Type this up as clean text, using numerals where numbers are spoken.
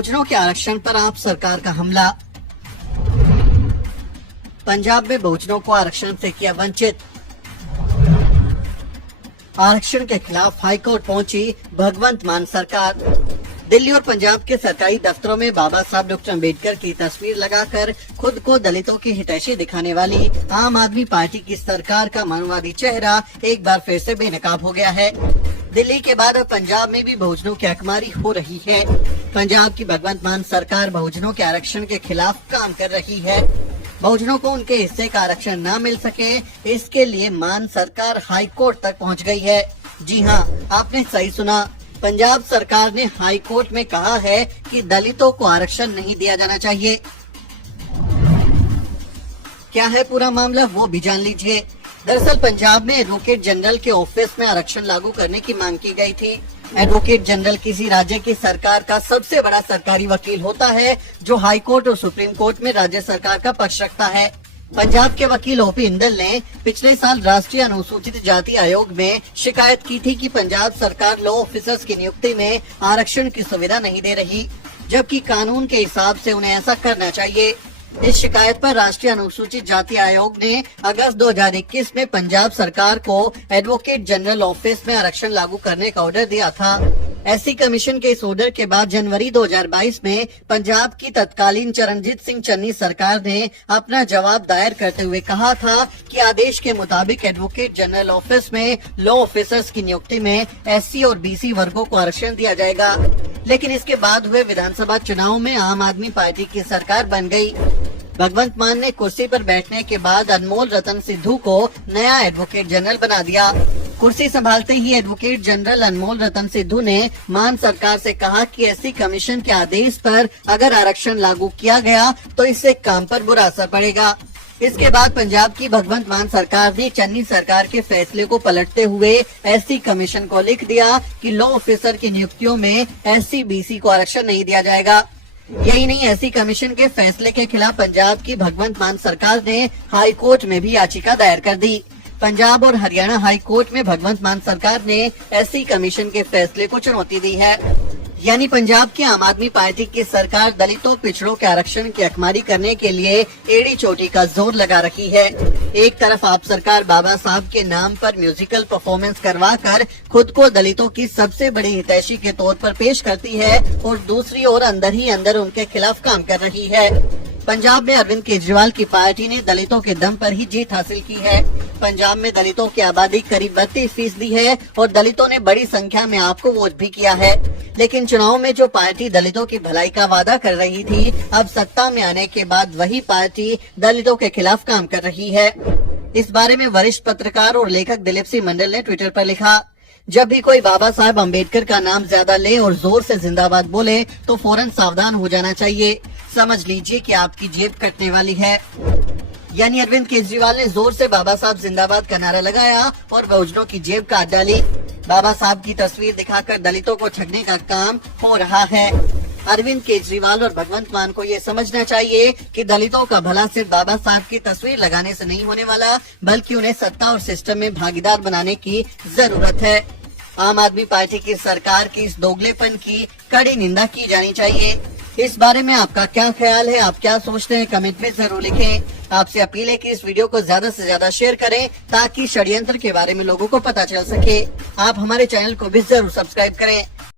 बहुजनों के आरक्षण पर आप सरकार का हमला। पंजाब में बहुजनों को आरक्षण से किया वंचित। आरक्षण के खिलाफ हाईकोर्ट पहुंची भगवंत मान सरकार। दिल्ली और पंजाब के सरकारी दफ्तरों में बाबा साहब डॉक्टर अम्बेडकर की तस्वीर लगाकर खुद को दलितों की हितैषी दिखाने वाली आम आदमी पार्टी की सरकार का मानववादी चेहरा एक बार फिर से बेनकाब हो गया है। दिल्ली के बाद अब पंजाब में भी बहुजनों की अकमारी हो रही है। पंजाब की भगवंत मान सरकार बहुजनों के आरक्षण के खिलाफ काम कर रही है। बहुजनों को उनके हिस्से का आरक्षण न मिल सके, इसके लिए मान सरकार हाई कोर्ट तक पहुंच गई है। जी हां, आपने सही सुना। पंजाब सरकार ने हाई कोर्ट में कहा है कि दलितों को आरक्षण नहीं दिया जाना चाहिए। क्या है पूरा मामला, वो भी जान लीजिए। दरअसल पंजाब में एडवोकेट जनरल के ऑफिस में आरक्षण लागू करने की मांग की गई थी। एडवोकेट जनरल किसी राज्य की सरकार का सबसे बड़ा सरकारी वकील होता है, जो हाई कोर्ट और सुप्रीम कोर्ट में राज्य सरकार का पक्ष रखता है। पंजाब के वकील ओपी इंदल ने पिछले साल राष्ट्रीय अनुसूचित जाति आयोग में शिकायत की थी कि पंजाब सरकार लॉ ऑफिसर्स की नियुक्ति में आरक्षण की सुविधा नहीं दे रही, जबकि कानून के हिसाब से उन्हें ऐसा करना चाहिए। इस शिकायत पर राष्ट्रीय अनुसूचित जाति आयोग ने अगस्त 2021 में पंजाब सरकार को एडवोकेट जनरल ऑफिस में आरक्षण लागू करने का ऑर्डर दिया था। एससी कमीशन के इस ऑर्डर के बाद जनवरी 2022 में पंजाब की तत्कालीन चरणजीत सिंह चन्नी सरकार ने अपना जवाब दायर करते हुए कहा था कि आदेश के मुताबिक एडवोकेट जनरल ऑफिस में लॉ ऑफिसर्स की नियुक्ति में एससी और बीसी वर्गों को आरक्षण दिया जाएगा। लेकिन इसके बाद हुए विधानसभा चुनाव में आम आदमी पार्टी की सरकार बन गई। भगवंत मान ने कुर्सी पर बैठने के बाद अनमोल रतन सिद्धू को नया एडवोकेट जनरल बना दिया। कुर्सी संभालते ही एडवोकेट जनरल अनमोल रतन सिद्धू ने मान सरकार से कहा कि एससी कमीशन के आदेश पर अगर आरक्षण लागू किया गया तो इससे काम पर बुरा असर पड़ेगा। इसके बाद पंजाब की भगवंत मान सरकार ने चन्नी सरकार के फैसले को पलटते हुए एससी कमीशन को लिख दिया कि लॉ ऑफिसर की नियुक्तियों में एससी बीसी को आरक्षण नहीं दिया जाएगा। यही नहीं, एससी कमीशन के फैसले के खिलाफ पंजाब की भगवंत मान सरकार ने हाई कोर्ट में भी याचिका दायर कर दी। पंजाब और हरियाणा हाई कोर्ट में भगवंत मान सरकार ने एससी कमीशन के फैसले को चुनौती दी है। यानी पंजाब की आम आदमी पार्टी की सरकार दलितों पिछड़ों के आरक्षण की अकमारी करने के लिए एड़ी चोटी का जोर लगा रही है। एक तरफ आप सरकार बाबा साहब के नाम पर म्यूजिकल परफॉर्मेंस करवाकर खुद को दलितों की सबसे बड़ी हितैषी के तौर पर पेश करती है और दूसरी ओर अंदर ही अंदर उनके खिलाफ काम कर रही है। पंजाब में अरविंद केजरीवाल की पार्टी ने दलितों के दम पर ही जीत हासिल की है। पंजाब में दलितों की आबादी करीब 32% है और दलितों ने बड़ी संख्या में आपको वोट भी किया है। लेकिन चुनाव में जो पार्टी दलितों की भलाई का वादा कर रही थी, अब सत्ता में आने के बाद वही पार्टी दलितों के खिलाफ काम कर रही है। इस बारे में वरिष्ठ पत्रकार और लेखक दिलीप सिंह मंडल ने ट्विटर पर लिखा, जब भी कोई बाबा साहब अम्बेडकर का नाम ज्यादा ले और जोर से जिंदाबाद बोले तो फौरन सावधान हो जाना चाहिए। समझ लीजिए कि आपकी जेब कटने वाली है। यानी अरविंद केजरीवाल ने जोर से बाबा साहब जिंदाबाद का नारा लगाया और बहुजनों की जेब काट डाली। बाबा साहब की तस्वीर दिखाकर दलितों को ठगने का काम हो रहा है। अरविंद केजरीवाल और भगवंत मान को ये समझना चाहिए कि दलितों का भला सिर्फ बाबा साहब की तस्वीर लगाने से नहीं होने वाला, बल्कि उन्हें सत्ता और सिस्टम में भागीदार बनाने की जरूरत है। आम आदमी पार्टी की सरकार की इस दोगलेपन की कड़ी निंदा की जानी चाहिए। इस बारे में आपका क्या ख्याल है, आप क्या सोचते हैं, कमेंट में जरूर लिखें। आपसे अपील है कि इस वीडियो को ज्यादा से ज्यादा शेयर करें ताकि षड्यंत्र के बारे में लोगों को पता चल सके। आप हमारे चैनल को भी जरूर सब्सक्राइब करें।